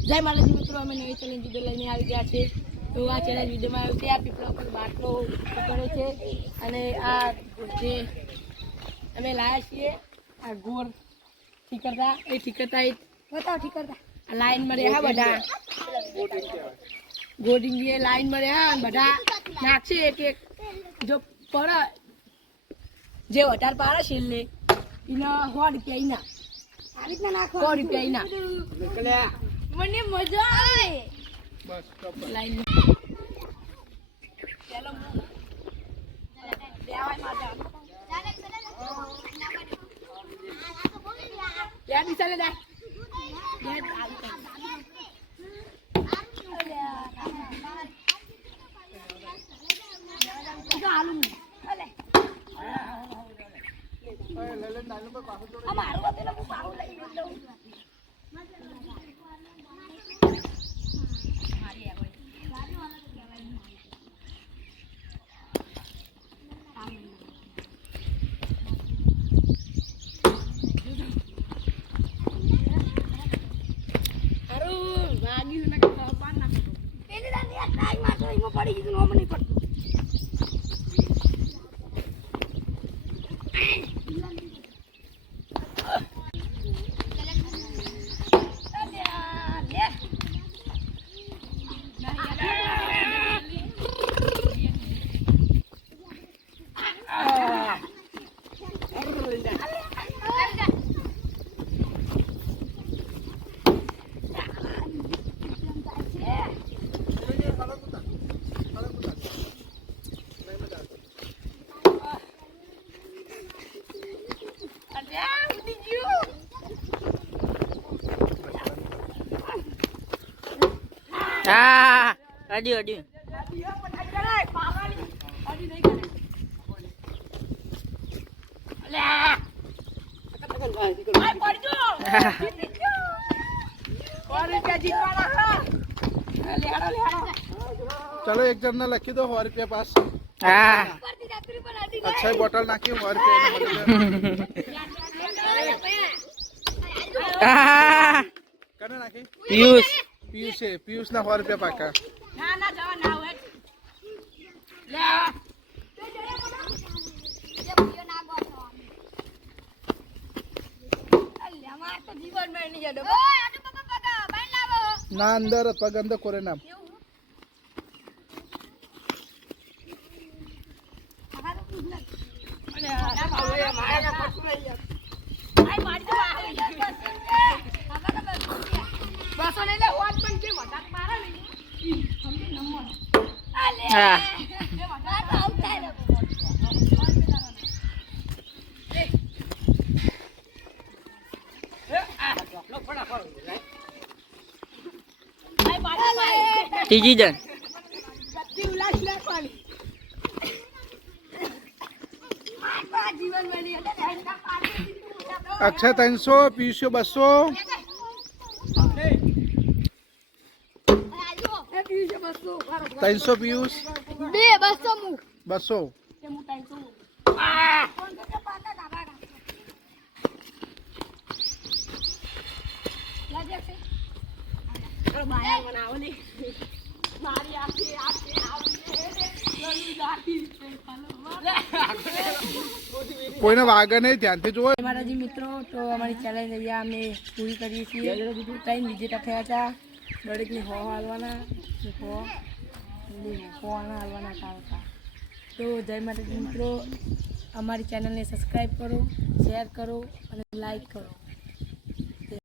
જય માતાજી મિત્રો, અમે નવી ચેલેન્જ વિડીયો લઈને આવી ગયા છે. તો આ ચેલેન્જ વિડીયોમાં આવ્યું છે આ પીપળા ઉપર બાટલો પડે છે અને આ જે અમે લાયા છીએ આ ગોળ ઠીકરતા એ ઠીકરતા એ બતાવો ઠીકરતા આ લાઈનમાં રહ્યા બધા ગોડિંગી લાઈનમાં રહ્યા બધા નાખશે એક એક જો પડે જે વધારે પાડે છે એટલે એના 100 રૂપિયા એના આ રીતના નાખો 100 રૂપિયા એના મને મજા આવે બસ લાઈન ચાલો દેવાય માતા યાર દિશાલે દે પડી ગયું નો મને પડતું Ah, aduh. चलो एक जन लखी दो 100 रुपया पास Ah. अच्छा बोतल नाखी 100 रुपया Ah. कने नाखी Pius ना 100 रुपया पाका ના જવા ના હોય લે અમાર તો જીવન માં નહીં જડો ઓય આટુ પગ બાઈ લાવો ना अंदर पग अंदर कोरे ना Tiji dan. अक्षय 300 पीयूष 200 300 पीयूष 200 કોઈને વાગે નહીં ધ્યાનથી જુઓ માતાજી મિત્રો તો અમારી ચેલેન્જ અહીંયા અમે પૂરી કરીએ છીએ 3 વિજેતા થયા હતા દરેકને 100 હાલવાના 100 હાલવાના હતા તો જય માતાજી મિત્રો અમારી ચેનલને સબસ્ક્રાઈબ કરો શેર કરો અને લાઈક કરો